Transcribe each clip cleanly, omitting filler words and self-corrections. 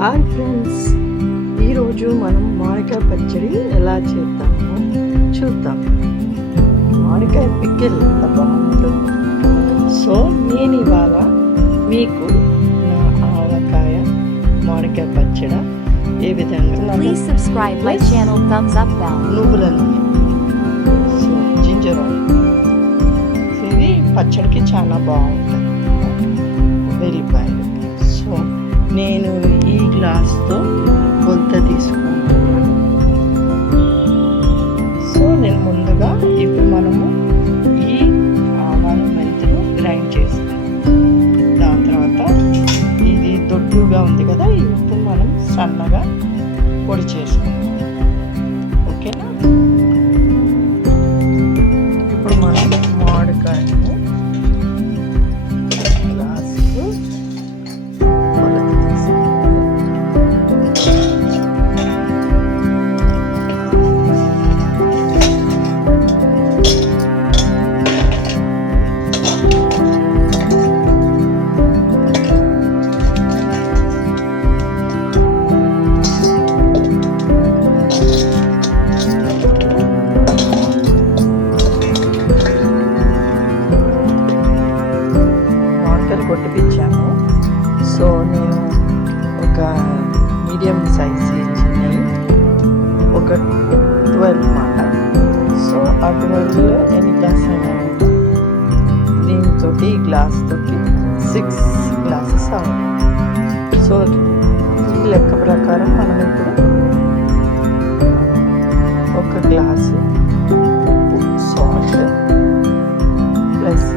Hi friends, ఈరోజు మనం మామిడికాయ పచ్చడి ఎలా చేద్దామో చూద్దాం. మామిడికాయ పికిల్ ఎంత బాగుంటుంది. సో నేను ఇవాళ మీకు నా ఆవకాయ మామిడికాయ పచ్చడి ఏ విధంగా Please subscribe my channel, thumbs up bell. నువ్వుల నూనె, సో జింజర్ ఆయిల్, ఇది పచ్చడికి చాలా బాగుంటుంది. వెల్లిపాయలు. సో నేను ఈ గ్లాస్తో కొలత తీసుకుంటున్నాను. సో నేను ముందుగా ఇప్పుడు మనము ఈ ఆవాలు మెంతులు గ్రైండ్ చేసుకున్నాం. దాని తర్వాత ఇది దొడ్డుగా ఉంది కదా, ఇప్పుడు మనం సన్నగా పొడి చేసుకున్నాం. ఓకేనా? ఇప్పుడు మనం మామిడికాయను కొట్టిపించాను. సో నేను ఒక మీడియం సైజ్ చిన్నవి ఒక 12 మాట. సో ఆ 12 ఎన్ని గ్లాస్ అయినా దీంతో ఈ గ్లాస్ తోటి 6 గ్లాసెస్ అవ్వాలి. సో ఈ లెక్క ప్రకారం మనం ఇప్పుడు ఒక గ్లాసు సాల్ట్ ప్లస్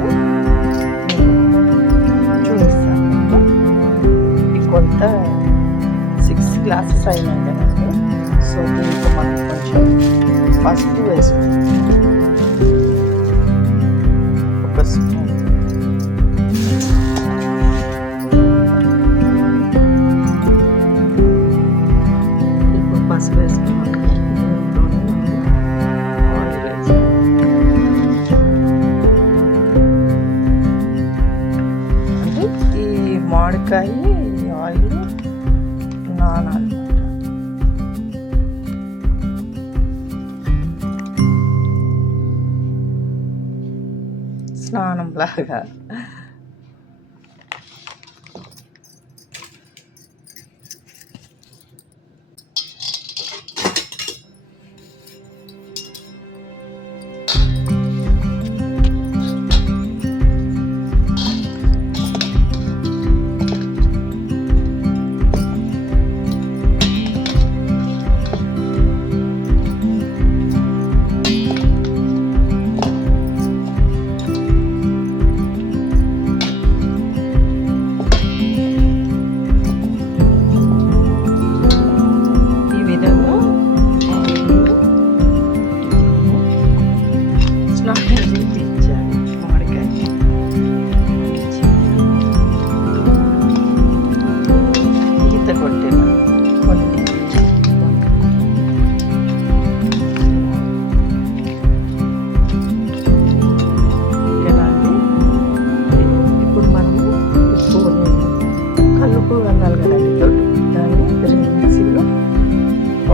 కొంత 6 గ్లాసెస్ అయినాయి కదండి. సో దీంట్లో మనం కొంచెం పసుపు వేసుకుంటాం, ఒక స్పూన్. ఇప్పుడు పసుపు వేసుకున్నాం. అంటే ఈ మామిడికాయ ఆయిల్ నానాలి. స్నానం లాగా.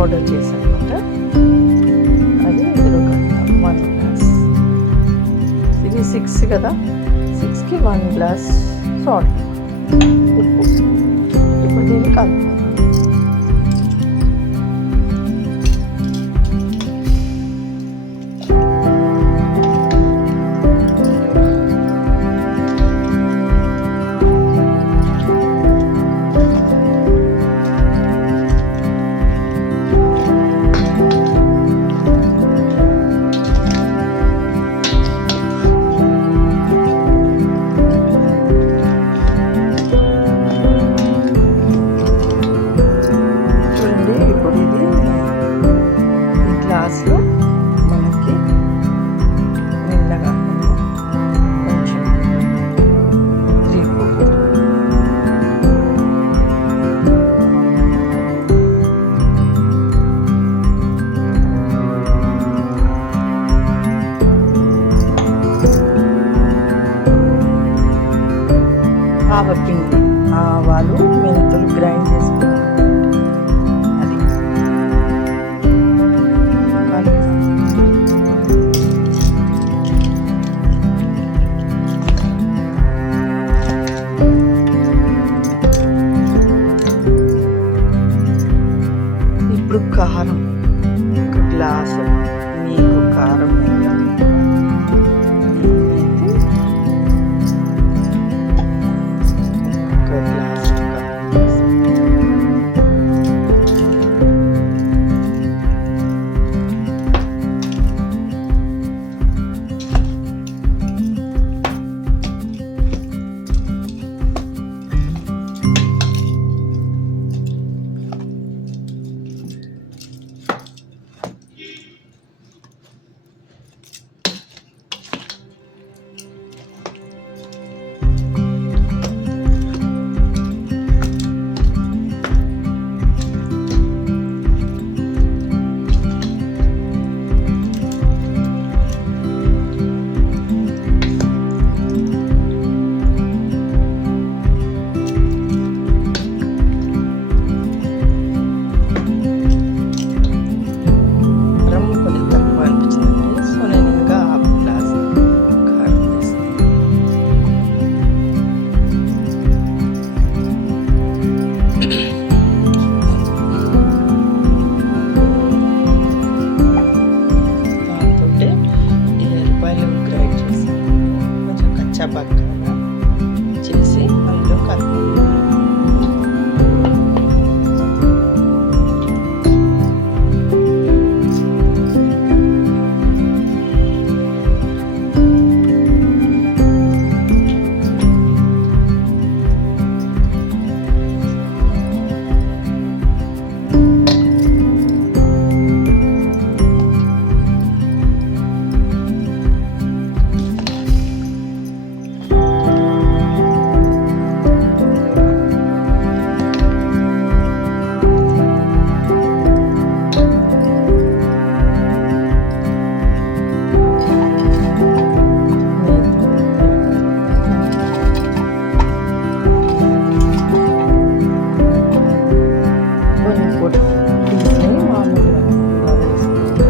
ఆర్డర్ చేశాను అనమాట. అది ఇందులో కలుపుతాం 1 గ్లాస్. ఇది 6 కదా, 6కి 1 గ్లాస్ సాల్ట్, ఉప్పు. ఇప్పుడు దీన్ని కలుపుతాం. మనకి నిన్నగా కొంచెం 3/4 ఆవపిండి, ఆవాలు మెంతులు గ్రైండ్ చేసుకున్నాం. కారం ఒక గ్లాసు మీకు కారం ఎంత నేనైతే ఒక గ్లాసు కారం కొద్దిగా తక్కువ అనిపించిందండి. సో నేను ఇంకా హాఫ్ గ్లాస్ కారం వేస్తాను. దాంతో ఈ ఎల్లిపాయలు గ్రైండ్ చేసాను, కొంచెం కచ్చా పక్కగా చేసి అందులో కలిపి కొన్ని పొడి తీసుకొని మామూలుగా ఇలా వేసుకుంటాం.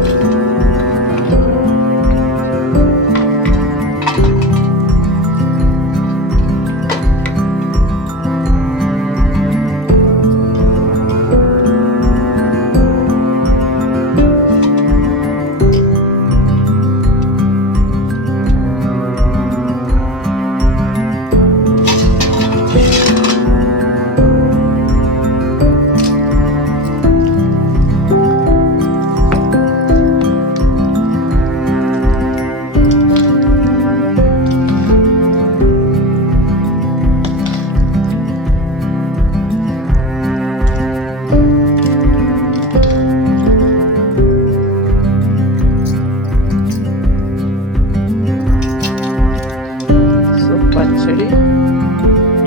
సో పచ్చడి,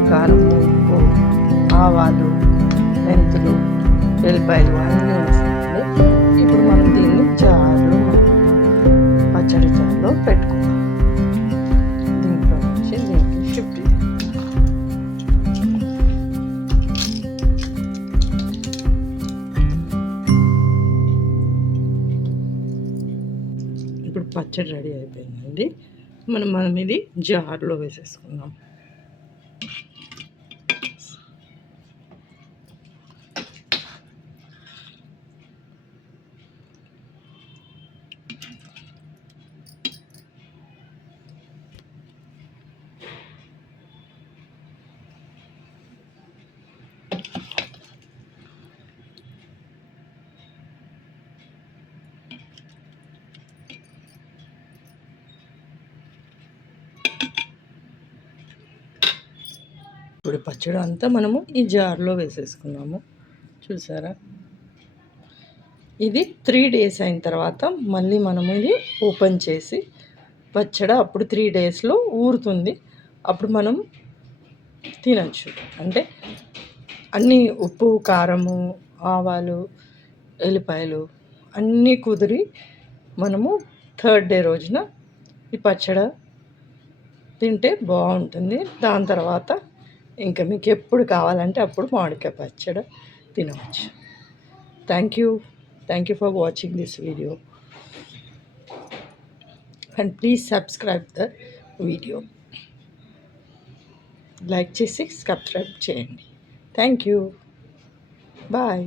కారం, ఉప్పు, ఆవాలు, మెంతులు, వెల్లిపాయలు అన్నీ వేసామండి. ఇప్పుడు మనం దీన్ని జార్లో, పచ్చడి జార్లో పెట్టుకుందాం. దీంట్లో నుంచి దీనికి షిఫ్ట్ చేయాలి. ఇప్పుడు పచ్చడి రెడీ అయిపోయిందండి. మనం ఇది జార్లో వేసేసుకుందాం. ఇప్పుడు పచ్చడి అంతా మనము ఈ జార్లో వేసేసుకున్నాము. చూసారా, ఇది 3 days అయిన తర్వాత మళ్ళీ మనము ఇది ఓపెన్ చేసి పచ్చడి అప్పుడు 3 daysలో ఊరుతుంది. అప్పుడు మనం తినచ్చు. అంటే అన్నీ ఉప్పు, కారము, ఆవాలు, ఎల్లిపాయలు అన్నీ కుదిరి మనము 3rd day రోజున ఈ పచ్చడి తింటే బాగుంటుంది. దాని తర్వాత ఇంకా మీకు ఎప్పుడు కావాలంటే అప్పుడు మామిడికాయ పచ్చడి తినవచ్చు. Thank you for watching this video and please subscribe the video. Like చేసి సబ్స్క్రైబ్ చేయండి. Thank you. బాయ్.